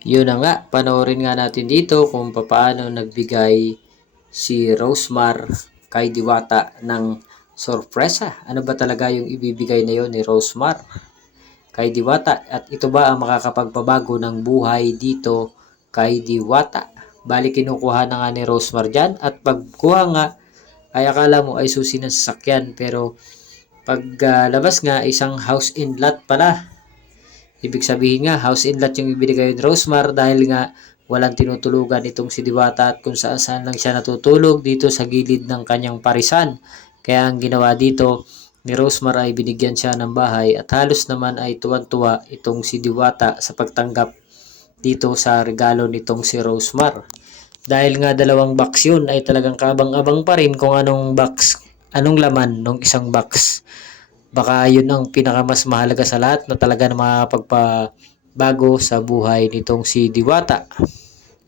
Yun na nga, panoorin nga natin dito kung paano nagbigay si Rosemar kay Diwata ng sorpresa. Ano ba talaga yung ibibigay na yon ni Rosemar kay Diwata? At ito ba ang makakapagpabago ng buhay dito kay Diwata? Bali kinukuha na nga ni Rosemar dyan, at pagkuha nga ay akala mo ay susi ng sasakyan, pero pag labas nga isang house in lot pala. Ibig sabihin nga, house in lot yung ibinigay ni Rosemar dahil nga walang tinutulugan itong si Diwata, at kung saan saan lang siya natutulog dito sa gilid ng kanyang parisan. Kaya ang ginawa dito ni Rosemar ay binigyan siya ng bahay, at halos naman ay tuwan-tuwa itong si Diwata sa pagtanggap dito sa regalo nitong si Rosemar. Dahil nga dalawang box yun, ay talagang kabang-abang pa rin kung anong box, anong laman ng isang box. Baka yun ang pinakamas mahalaga sa lahat na talaga na makapagpabago sa buhay nitong si Diwata.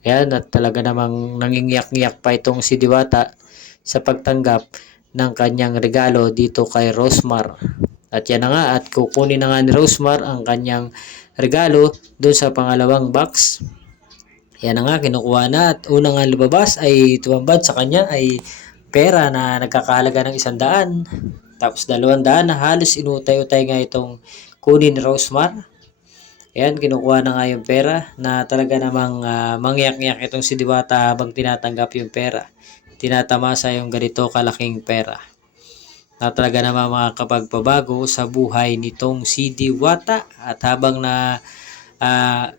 Ayan, at talaga namang nangingiyak-ngiyak pa itong si Diwata sa pagtanggap ng kanyang regalo dito kay Rosemar. At yan na nga, at kukunin na nga ni Rosemar ang kanyang regalo doon sa pangalawang box. Yan na nga, kinukuha na, at unang nga lumabas ay tumambad sa kanya ay pera na nagkakahalaga ng 100. Tapos 200 na halos inutay-utay nga itong kunin ni Rosemar. Ayan, kinukuha na nga yung pera na talaga namang mangyak-ngyak itong si Diwata habang tinatanggap yung pera. Tinatamasa yung ganito kalaking pera na talaga namang makakapagpabago sa buhay nitong si Diwata. At habang na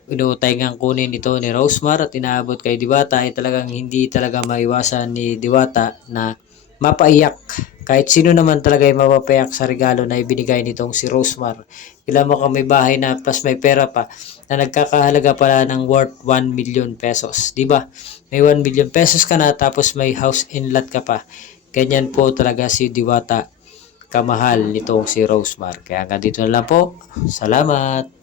inutay ngang kunin ito ni Rosemar at inaabot kay Diwata, ay talagang hindi talaga maiwasan ni Diwata na mapaiyak. Kahit sino naman talaga ay mapapayak sa regalo na ibinigay nitong si Rosemar. Ilan mo kang may bahay na plus may pera pa na nagkakahalaga pala ng worth 1 million pesos. Diba? May 1 million pesos ka na, tapos may house in lot ka pa. Ganyan po talaga si Diwata kamahal nitong si Rosemar. Kaya hanggang dito na lang po. Salamat!